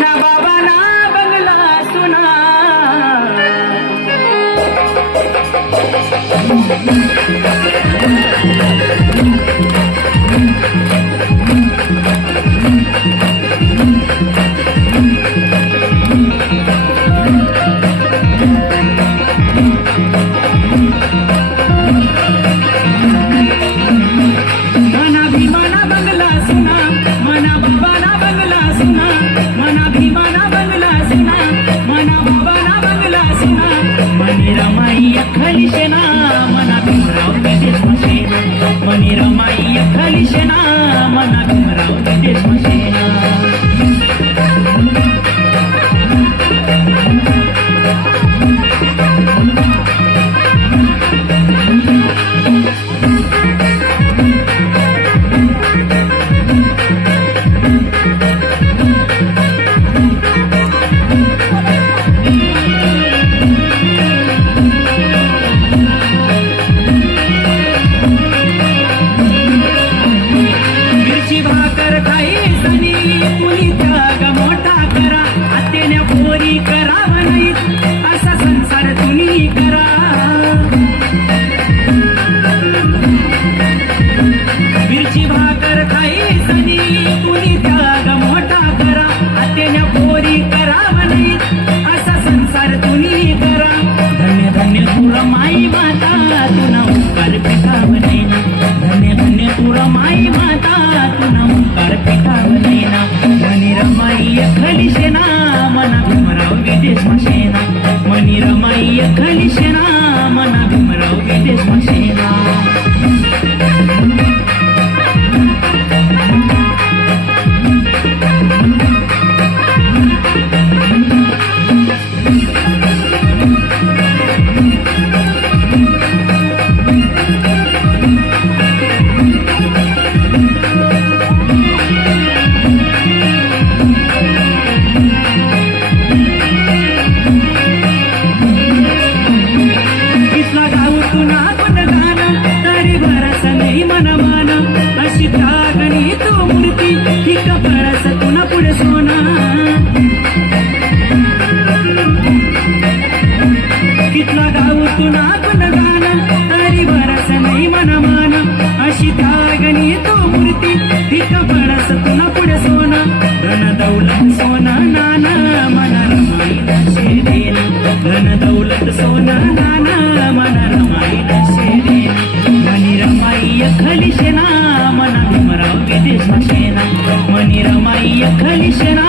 मना बाबाना बंगला सुना मना भीमाना बंगला सुना मना बाबाना बंगला सुना मना भीमाना बंगला सुना मना बाबाना बंगला सुना मनी रमाई अखली शेना मना भीमराव देशमुख शेना मनी रमाई अखली शेना मना भीमराव देशमुख शेना भाकर खाई सनी कुणी त्याग मोठा करा आत्याने पोरी कराव नाही असा संसार तुम्ही करा मिरची भाकर खाई सनी कुणी त्याग मोठा करा आत्याने पोरी कराव नाही असा संसार तुम्ही करा धन्य धन्य तुला माई माता तुला उपकार पिकाव नाही ना धन्य धन्य तुला माई माता तुला उपकार पिकाव नाही ना मनी रमाई अखली शेना मना भीमराव देशमुख शेना मनी रमाई अखली शेना मना भीमराव देशमुख शेना अशी त्यागणी तू मूर्ती ही कपळस तुना पुढे सोना कितला गाऊ तुना पण गाणं तरी बरस नाही मन मान अशी त्यागणी तू मूर्ती ही कपळस तुना पुढे सोना धन दौलत सोना नाना मना रमाईला शेदेना धन दौलत सोना नाना मना रमाईला शेदेना मनी रमाई अखली शेना मना भीमराव देशमुख शेना मनी रमाई अखली शेना